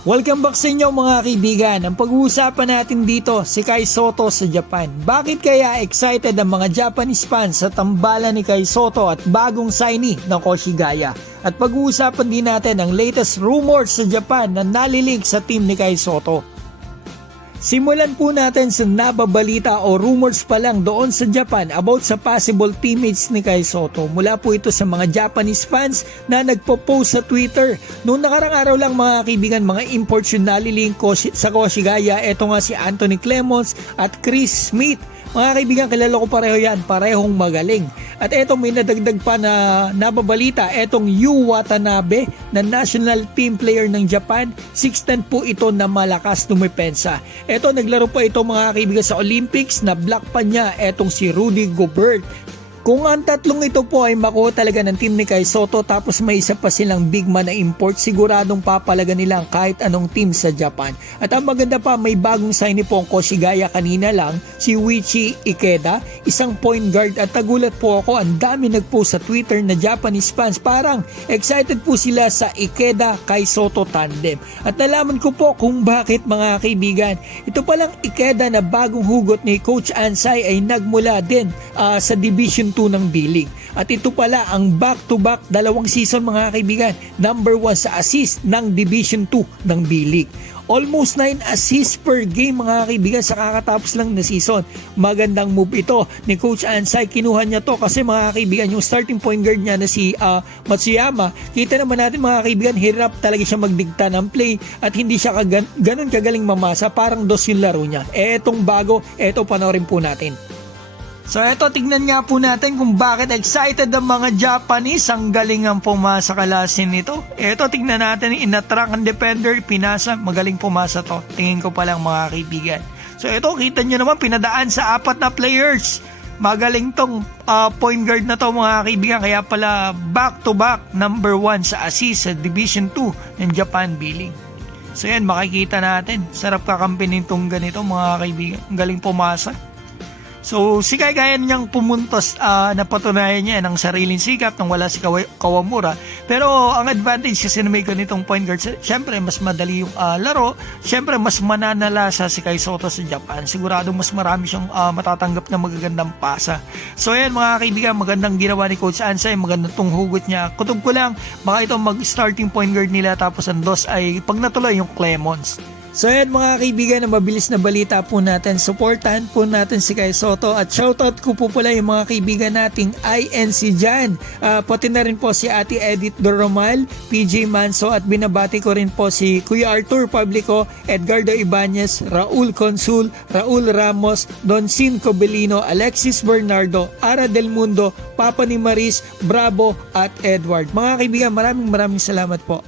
Welcome back sa inyo mga kaibigan. Ang pag-uusapan natin dito si Kai Sotto sa Japan. Bakit kaya excited ang mga Japanese fans sa tambalan ni Kai Sotto at bagong signee ng Koshigaya? At pag-uusapan din natin ang latest rumors sa Japan na nalilink sa team ni Kai Sotto. Simulan po natin sa nababalita o rumors pa lang doon sa Japan about sa possible teammates ni Kai Sotto. Mula po ito sa mga Japanese fans na nagpo-post sa Twitter. Noong nakarang araw lang mga kaibigan, mga imports yung nalilink sa Koshigaya. Ito nga si Anthony Clemons at Chris Smith. Mga kaibigan, kilala ko pareho yan, parehong magaling. At eto may nadagdag pa na nababalita, etong Yu Watanabe na national team player ng Japan. 6'10 po ito na malakas dumepensa. Eto naglaro pa ito mga kaibigan sa Olympics, na block pa niya etong si Rudy Gobert. Kung ang tatlong ito po ay makuha talaga ng team ni Kai Sotto tapos may isa pa silang big man na import, siguradong papalaga nila kahit anong team sa Japan. At ang maganda pa, may bagong signee po ang Koshigaya kanina lang, si Wichi Ikeda, isang point guard. At nagulat po ako, ang dami nagpost sa Twitter na Japanese fans, parang excited po sila sa Ikeda Kai Sotto tandem. At nalaman ko po kung bakit mga kaibigan. Ito palang Ikeda na bagong hugot ni Coach Ansai ay nagmula din sa Division 2 ng B-League. At ito pala ang back-to-back dalawang season mga kaibigan. Number 1 sa assist ng Division 2 ng B-League. Almost 9 assists per game mga kaibigan sa kakatapos lang na season. Magandang move ito ni Coach Ansai. Kinuha niya to kasi mga kaibigan, yung starting point guard niya na si Matsuyama, kita naman natin mga kaibigan, hirap talaga siya magdikta ng play at hindi siya ganun kagaling mamasa. Parang dos yung laro niya. Etong bago, eto panoorin po natin. So eto, tignan nga po natin kung bakit excited ang mga Japanese. Ang galing ang pumasa kalasin nito. Eto, tignan natin, inatrack ang defender, pinasa, magaling pumasa to. Tingin ko pa lang mga kaibigan. So eto, kita nyo naman, pinadaan sa 4 na players. Magaling tong point guard na to mga kaibigan. Kaya pala back to back number 1 sa assist sa Division 2 ng Japan B-League. So yan, makikita natin. Sarap kakampinin tong ganito mga kaibigan. Ang galing pumasa. So si Kai kaya niyang pumuntos, napatunayan niya ng sariling sikap nang wala si Kawamura. Pero ang advantage kasi na may ganitong point guard, syempre mas madali yung laro, syempre mas mananalasa si Kai Sotto sa Japan. Sigurado mas marami siyang matatanggap na magagandang pasa. So ayan mga kaibigan, magandang ginawa ni Coach Ansai, magandang tong hugot niya. Kutob ko lang, baka ito mag-starting point guard nila tapos ang dos ay pag natuloy yung Clemons. So yan mga kaibigan, na mabilis na balita po natin. Suportahan po natin si Kai Sotto at shoutout ko po pala yung mga kaibigan nating INC dyan. Pati na rin po si Ate Edith Doromal, PJ Manso at binabati ko rin po si Kuya Arthur Publico, Edgardo Ibanez, Raul Consul, Raul Ramos, Don Sin Cobelino, Alexis Bernardo, Ara Del Mundo, Papa ni Maris, Bravo at Edward. Mga kaibigan, maraming salamat po.